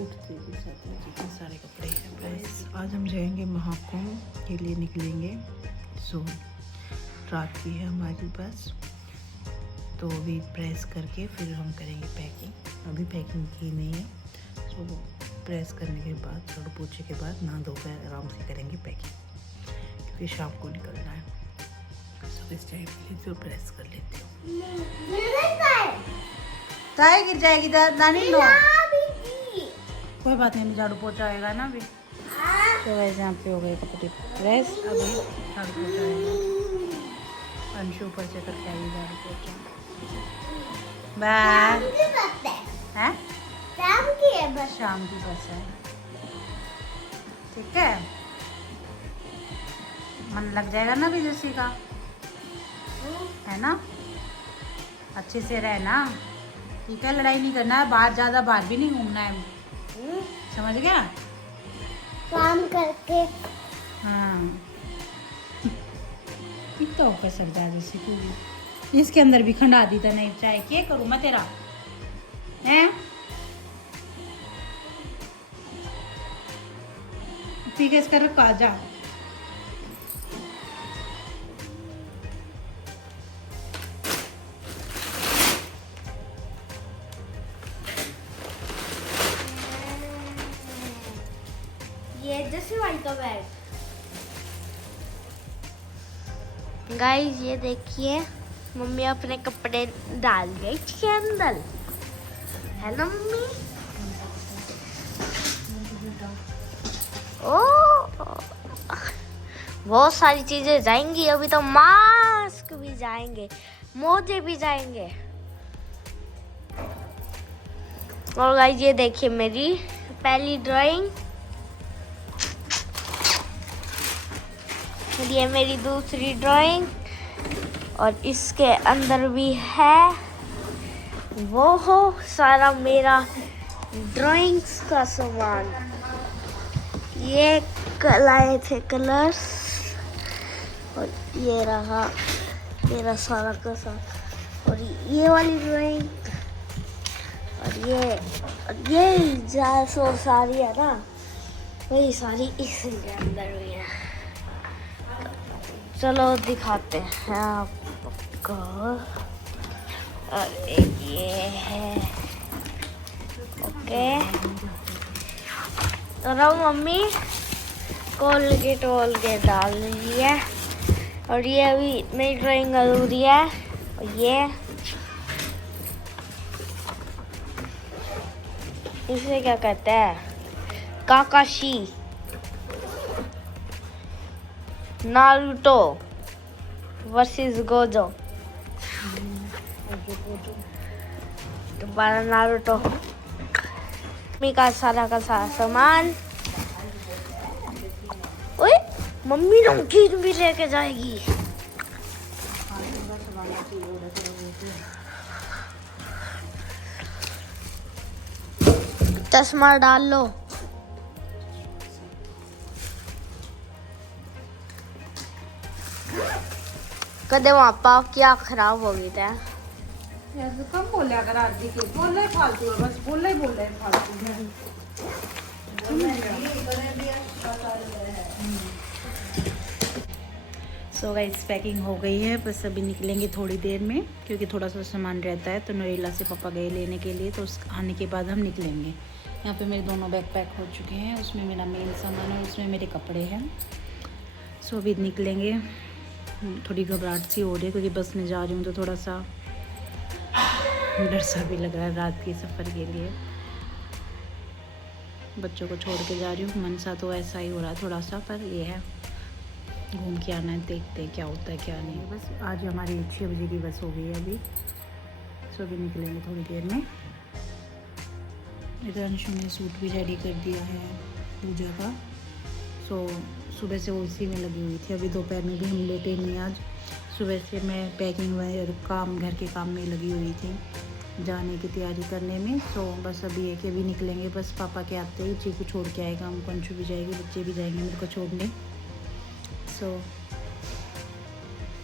उठते के साथ जितने सारे कपड़े हैं प्रेस। आज हम जाएंगे महाकुंभ के लिए निकलेंगे। सो रात की है हमारी बस, तो अभी प्रेस करके फिर हम करेंगे पैकिंग। अभी पैकिंग की नहीं है। सो प्रेस करने के बाद, झाड़ू पोछे के बाद, नहा धोकर आराम से करेंगे पैकिंग, क्योंकि शाम को निकलना है। सो इस टाइम के लिए जो प्रेस कर लेती हूँ। चाय गिर जाएगी नानी लो, कोई बात नहीं, झाड़ू पोछा आएगा ना अभी। तो वैसे यहाँ पे हो गए कपड़े प्रेस, अभी झाड़ू पोछा आएगा। अंशु ऊपर से करके आएगी झाड़ू पोछा। बाय है, शाम की बस है। ठीक है, मन लग जाएगा ना अभी जैसी का, है ना। अच्छे से रहना, ठीक है। लड़ाई नहीं करना है, बाहर ज़्यादा बाहर भी नहीं घूमना है, समझ गया। काम करके हाँ ठीक तो होकर सक जा जैसे पूरी। इसके अंदर भी खंडा दी था, नहीं चाहे क्या करूँ मैं तेरा हैं। ठीक है, इसका रखा जा। ये जैसे वाली का बैग। गाइस ये देखिए, मम्मी अपने कपड़े डाल गई इसके अंदर, है ना मम्मी। ओ बहुत सारी चीजें जाएंगी अभी तो, मास्क भी जाएंगे, मोजे भी जाएंगे। और गाइस ये देखिए मेरी पहली ड्राइंग, ये मेरी दूसरी ड्राइंग, और इसके अंदर भी है वो सारा मेरा ड्राइंग्स का सामान। ये लाए थे कलर्स, और ये रहा मेरा सारा का सारा, और ये वाली ड्राइंग, और ये जो सारी है ना, वही सारी इसके अंदर हुई है। चलो दिखाते हैं आपको। और ये है ओके। तो मम्मी कोलगेट वोलगेट डाल रही है, और ये अभी मेरी ड्राइंग अधूरी है। और ये इसे क्या कहते हैं, काकाशी नारुतो वर्सेस गोजो, दोबारा नारुतो। मम्मी का सारा सामान। ओए मम्मी नमकीन भी लेके जाएगी। चश्मा डाल लो। कदे वहाँ पा क्या खराब हो गई था। कम बोले अगर आदि के बोले फालतू, बस बोले फालतू। सो गाइस पैकिंग हो गई है, बस अभी निकलेंगे थोड़ी देर में, क्योंकि थोड़ा सा सामान रहता है। तो नरेला से पापा गए लेने के लिए, तो उस आने के बाद हम निकलेंगे। यहाँ पे मेरे दोनों बैग पैक हो चुके हैं, उसमें मेरा मेन सामान है, उसमें मेरे कपड़े हैं। सो अभी निकलेंगे। थोड़ी घबराहट सी हो रही है, क्योंकि बस में जा रही हूँ तो थोड़ा सा डर सा भी लग रहा है रात के सफ़र के लिए। बच्चों को छोड़ के जा रही हूँ, मन सा तो ऐसा ही हो रहा है थोड़ा सा, पर ये है घूम के आना है, देखते हैं क्या होता है क्या नहीं। बस आज हमारी 6 बजे की बस हो गई है अभी। सो अभी निकलेंगे थोड़ी देर में। इधर अंशु ने सूट भी रेडी कर दिया है पूजा का। सो सुबह से वो इसी में लगी हुई थी, अभी दोपहर में भी हम लेटे नहीं। आज सुबह से मैं पैकिंग और काम, घर के काम में लगी हुई थी, जाने की तैयारी करने में। सो बस अभी है कि अभी निकलेंगे, बस पापा के आते ही चीकू छोड़ के आएगा, हमको अंशु भी जाएगी, बच्चे भी जाएंगे मेरे को छोड़ने। सो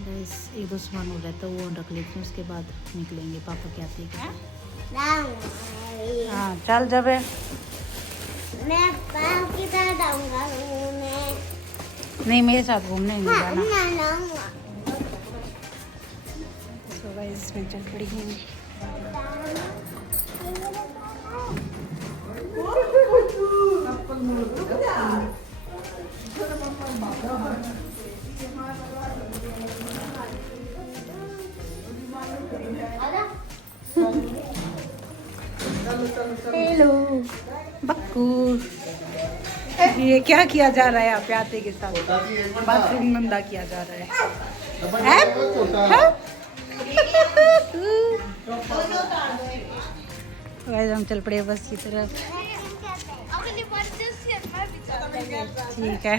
बस एक दो सामान हो रहता है वो रख लेती हूँ, उसके बाद निकलेंगे पापा के आते ही। हाँ चल जब मैं पार्क की तरह जाऊंगा घूमने। नहीं, मेरे साथ घूमने नहीं हाँ, जाना। ना जाऊंगा। तो गाइस मैं चल पड़ी हूँ। हेलो बक्कू, ये क्या किया जा रहा है यहाँ पे आते के साथ? बाथरूम गंदा किया जा रहा है। गाइस हम चल पड़े बस की तरफ। ठीक है,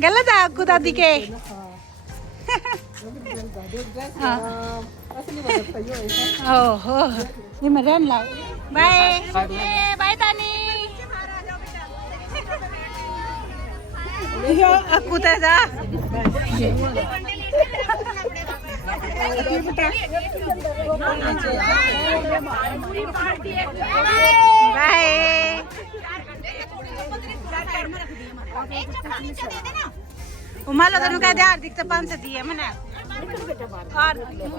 गलत है आपको दादी के। ओहो, ये मैं रहन ला। बाय बाय तानी। यो अकुता जा। बाय। मान लो तेन कह दे हार्दिक तो 500 दिए मैंने, और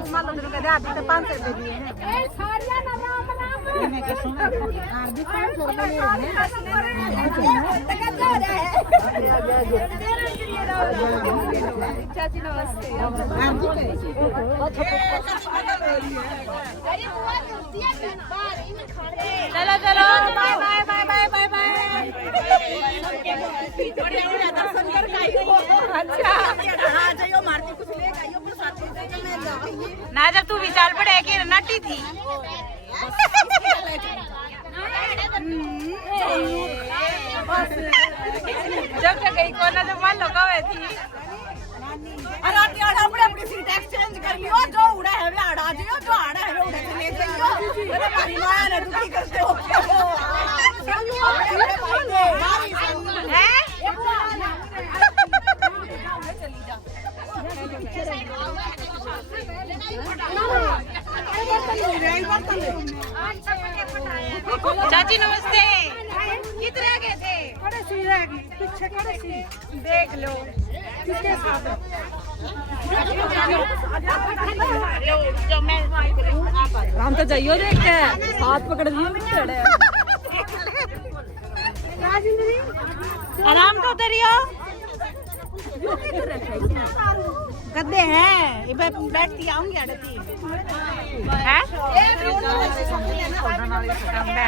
मान लो तेन कह दे हार्दिक तो 500 रुपए दिए हैं। चाची नमस्ते। चलो चलो, bye bye bye bye bye bye. अच्छा ना, जब तू विचार पड़े कि नटी थी। जब तक गई कोना जब मान लो कवे थी। अपने अपनी सीट एक्सचेंज कर लियो, जो उड़ा है वे आड़ा जियो, जो आड़ा है वे उड़े से ले जाइयो। अरे भाई माया ने दुखी करते हो हैं? चाची नमस्ते। कितने गए थे? पीछे देख लो किसके साथ। हम तो जाइयो देखते हैं, हाथ पकड़ दिए। आराम तो उतरियो, गद्दे हैं बैठती आऊंगी अड़ती है।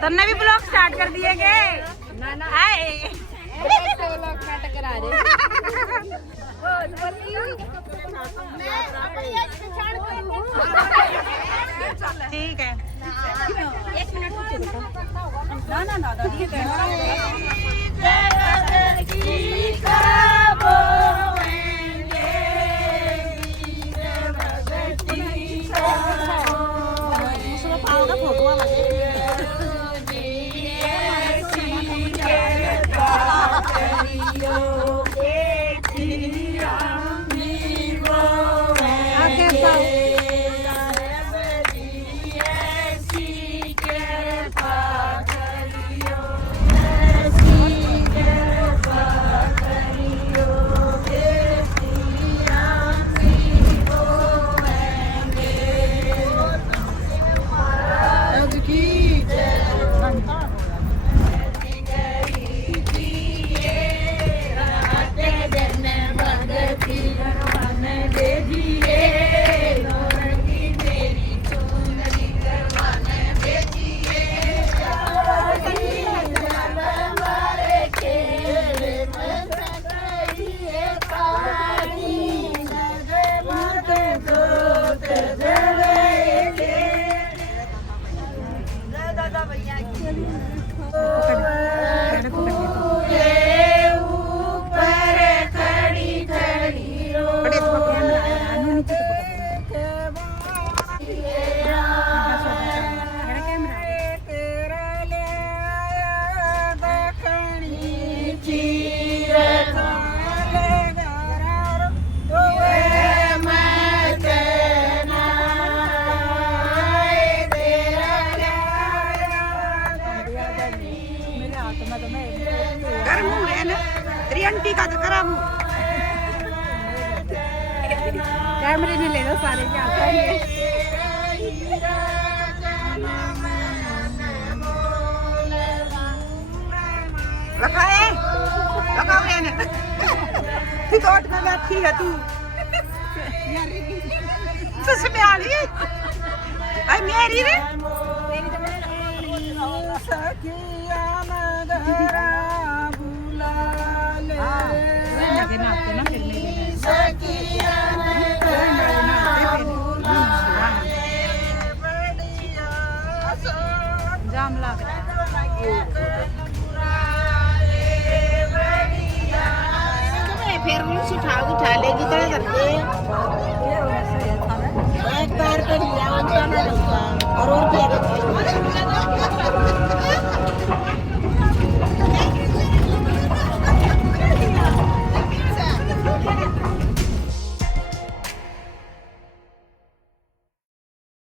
तुमने भी ब्लॉग स्टार्ट कर दिए गए? ठीक है। की का करा हूँ कैमरे में ले लो सारे जाते हैं रखाए लगाओ रहने तू तोट में बैठी है तू ससुर आ रही है आई मेरी रे सखिया नगरा बुला ले नाते नाते ना फिर मेरे सखिया नगरा बुला जाम लग रहा है फिर मुझे उठा लेगी तरह करके एक पैर पे लिया उनका ना